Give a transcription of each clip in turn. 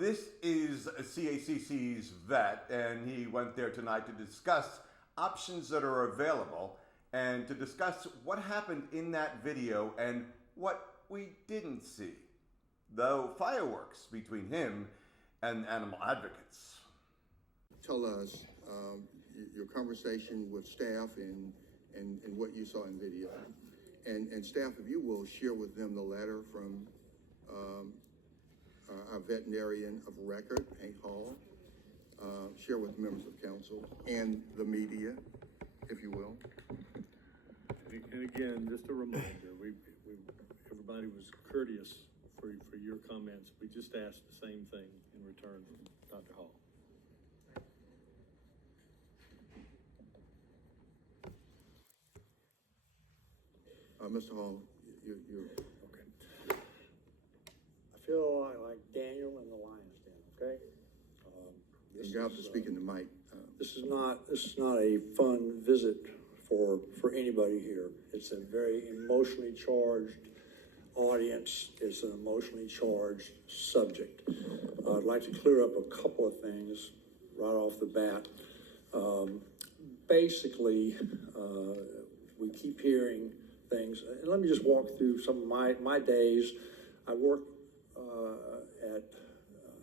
This is CACC's vet, and he went there tonight to discuss options that are available and to discuss what happened in that video and what we didn't see. The fireworks between him and animal advocates. Tell us your conversation with staff and what you saw in video. And staff, if you will, share with them the letter from our veterinarian of record, Hank Hall. Share with members of council and the media, if you will. And again, just a reminder, everybody was courteous for your comments. We just asked the same thing in return from Dr. Hall. Mr. Hall, you're okay. I feel like Daniel in the lion's den. Okay. you have to speak in the mic. This is not a fun visit for anybody here. It's a very emotionally charged audience. It's an emotionally charged subject. I'd like to clear up a couple of things right off the bat. Basically, we keep hearing things. And let me just walk through some of my days. I work at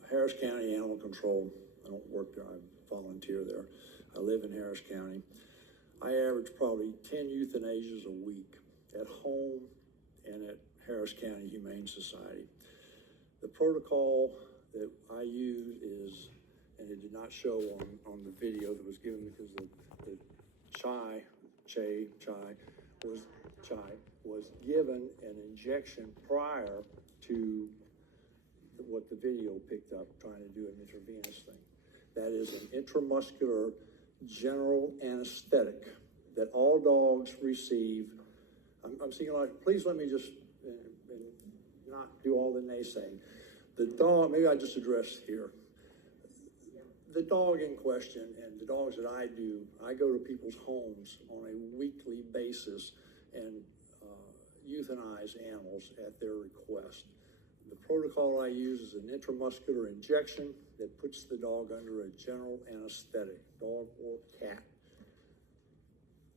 Harris County Animal Control. I don't work there, I volunteer there. I live in Harris County. I average probably 10 euthanasias a week at home and at Harris County Humane Society. The protocol that I use is, and it did not show on the video that was given because the Chai was given an injection prior to what the video picked up, trying to do an intravenous thing. That is an intramuscular general anesthetic that all dogs receive. I'm seeing like, please let me just and not do all the naysaying. The dog, maybe I just address here. The dog in question and the dogs that I do, I go to people's homes on a weekly basis and euthanize animals at their request. The protocol I use is an intramuscular injection that puts the dog under a general anesthetic, dog or cat.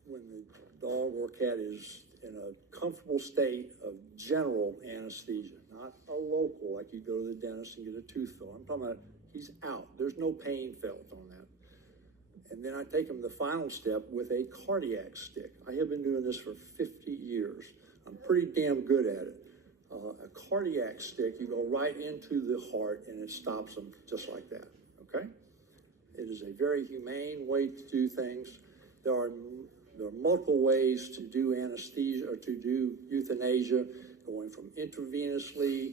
When the dog or cat is in a comfortable state of general anesthesia, not a local, like you go to the dentist and get a tooth filled. I'm talking about he's out. There's no pain felt on that. And then I take him the final step with a cardiac stick. I have been doing this for 50 years. I'm pretty damn good at it. A cardiac stick, you go right into the heart and it stops them just like that, okay? It is a very humane way to do things. There are multiple ways to do anesthesia or to do euthanasia, going from intravenously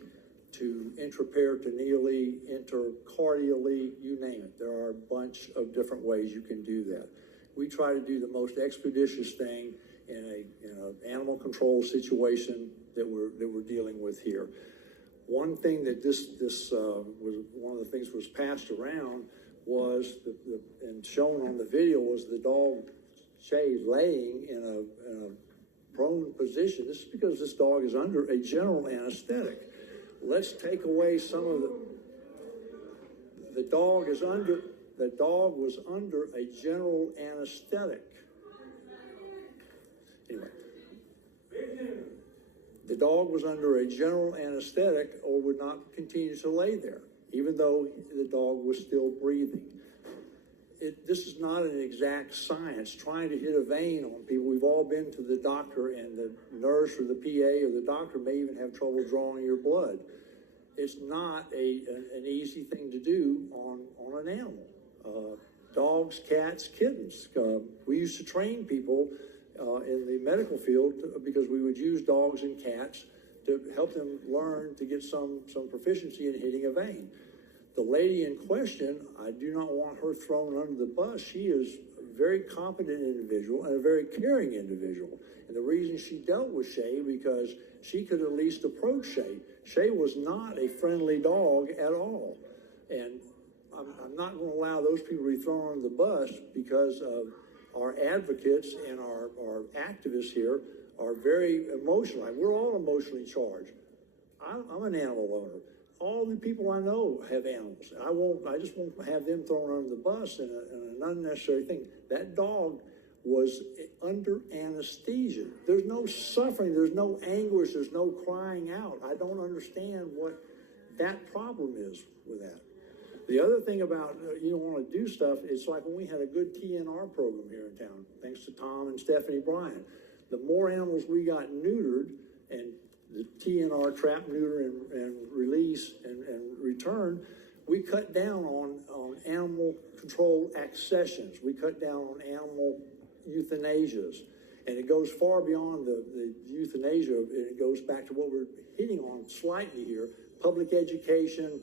to intraperitoneally, intercardially, you name it. There are a bunch of different ways you can do that. We try to do the most expeditious thing in an animal control situation that we're dealing with here. One thing that this was one of the things was passed around was and shown on the video was the dog Shay laying in a prone position. This is because this dog is under a general anesthetic. Let's take away some of the dog was under a general anesthetic. Anyway, the dog was under a general anesthetic or would not continue to lay there, even though the dog was still breathing. This is not an exact science, trying to hit a vein on people. We've all been to the doctor, and the nurse or the PA or the doctor may even have trouble drawing your blood. It's not an easy thing to do on an animal. Dogs, cats, kittens. We used to train people in the medical field because we would use dogs and cats to help them learn to get some proficiency in hitting a vein. The lady in question, I do not want her thrown under the bus. She is a very competent individual and a very caring individual. And the reason she dealt with Shay, because she could at least approach Shay. Shay was not a friendly dog at all. And I'm not going to allow those people to be thrown under the bus because of our advocates and our activists here are very emotional. We're all emotionally charged. I'm an animal owner. all the people I know have animals. I just won't have them thrown under the bus in an unnecessary thing. That dog was under anesthesia. There's no suffering, there's no anguish, there's no crying out. I don't understand what that problem is with that. The other thing about you don't want to do stuff, it's like when we had a good TNR program here in town, thanks to Tom and Stephanie Bryan. The more animals we got neutered, and the TNR trap, neuter, and release and return, we cut down on animal control accessions. We cut down on animal euthanasias. And it goes far beyond the euthanasia, and it goes back to what we're hitting on slightly here, public education,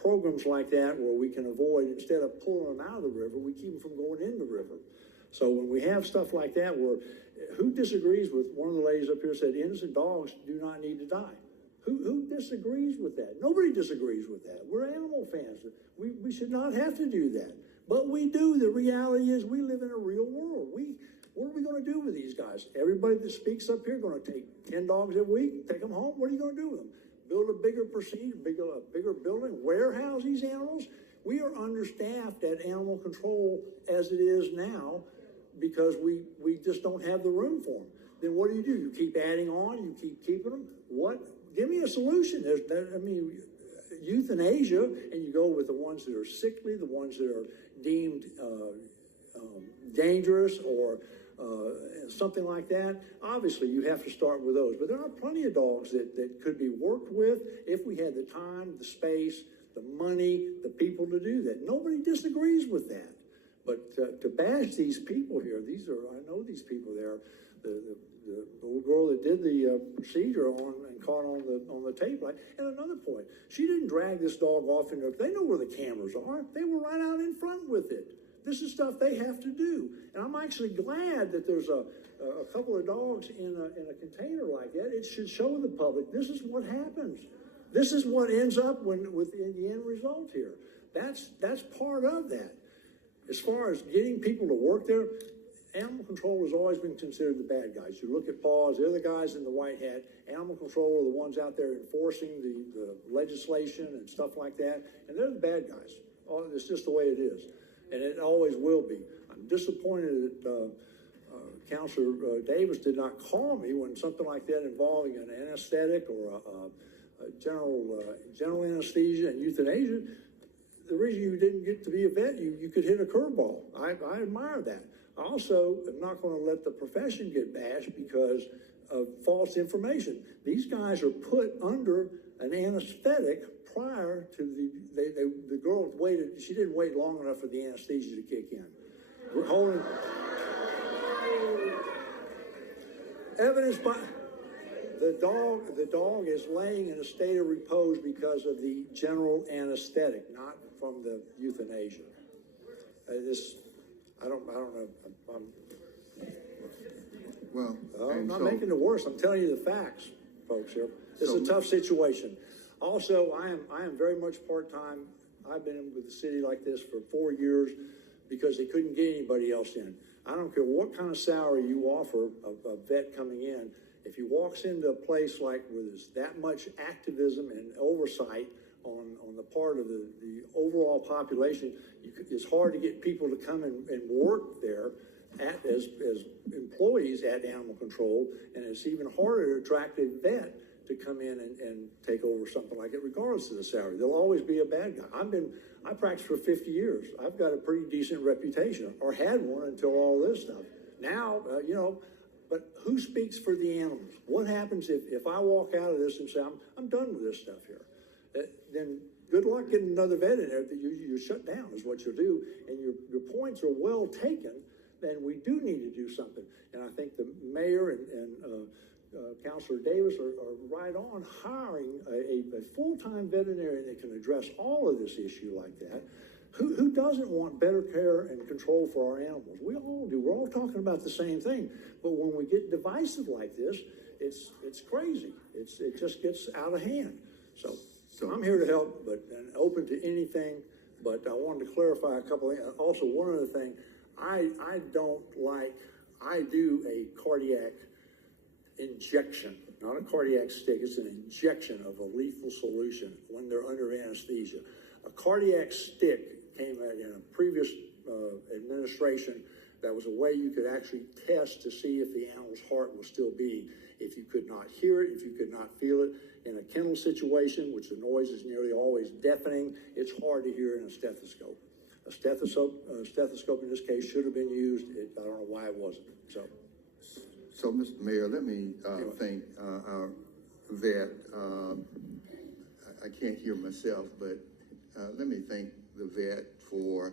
programs like that where we can avoid, instead of pulling them out of the river, we keep them from going in the river. So when we have stuff like that where, who disagrees with, one of the ladies up here said, innocent dogs do not need to die. Who disagrees with that? Nobody disagrees with that. We're animal fans. We should not have to do that. But we do. The reality is we live in a real world. What are we going to do with these guys? Everybody that speaks up here going to take 10 dogs a week, take them home? What are you going to do with them? Build a bigger procedure, a bigger building, warehouse these animals? We are understaffed at animal control as it is now because we just don't have the room for them. Then what do? You keep adding on, you keep keeping them. What? Give me a solution. Euthanasia, and you go with the ones that are sickly, the ones that are deemed dangerous or something like that. Obviously, you have to start with those. But there are plenty of dogs that could be worked with if we had the time, the space, the money, the people to do that. Nobody disagrees with that. But to bash these people here, I know these people there. The little girl that did the procedure and caught on the tape light. And another point, she didn't drag this dog off they know where the cameras are. They were right out in front with it. This is stuff they have to do. And I'm actually glad that there's a couple of dogs in a container like that. It should show the public this is what happens. This is what ends up in the end result here. That's part of that. As far as getting people to work there, animal control has always been considered the bad guys. You look at paws, they're the guys in the white hat. Animal control are the ones out there enforcing the legislation and stuff like that. And they're the bad guys. It's just the way it is. And it always will be. I'm disappointed that Counselor Davis did not call me when something like that involving an anesthetic or a general anesthesia and euthanasia. The reason you didn't get to be a vet, you could hit a curveball. I admire that. I also am not going to let the profession get bashed because of false information. These guys are put under an anesthetic prior to the girl waited. She didn't wait long enough for the anesthesia to kick in. We're holding evidence by the dog is laying in a state of repose because of the general anesthetic, not from the euthanasia. I don't know. I'm not making it worse. I'm telling you the facts, folks. Here, it's a tough situation. Also, I am very much part-time. I've been with the city like this for 4 years because they couldn't get anybody else in. I don't care what kind of salary you offer a vet coming in. If he walks into a place like where there's that much activism and oversight on the part of the overall population, it's hard to get people to come and work there as employees at animal control, and it's even harder to attract a vet to come in and take over something like it, regardless of the salary. There'll always be a bad guy. I practiced for 50 years. I've got a pretty decent reputation, or had one until all this stuff. Now, but who speaks for the animals? What happens if I walk out of this and say, I'm done with this stuff here? Then good luck getting another vet in there. You shut down is what you'll do. And your points are well taken. Then we do need to do something. And I think the mayor and Counselor Davis are right on hiring a full-time veterinarian that can address all of this issue like that. Who doesn't want better care and control for our animals? We all do. We're all talking about the same thing. But when we get divisive like this, it's crazy. It just gets out of hand. So I'm here to help, and open to anything. But I wanted to clarify a couple of things. Also, one other thing, I do a cardiac injection not a cardiac stick, it's an injection of a lethal solution when they're under anesthesia. A cardiac stick came in a previous administration. That was a way you could actually test to see if the animal's heart was still beating. If you could not hear it, if you could not feel it, in a kennel situation, which the noise is nearly always deafening, it's hard to hear in a stethoscope. A stethoscope in this case should have been used. I don't know why it wasn't. So, Mr. Mayor, let me thank our vet. I can't hear myself, but let me thank the vet for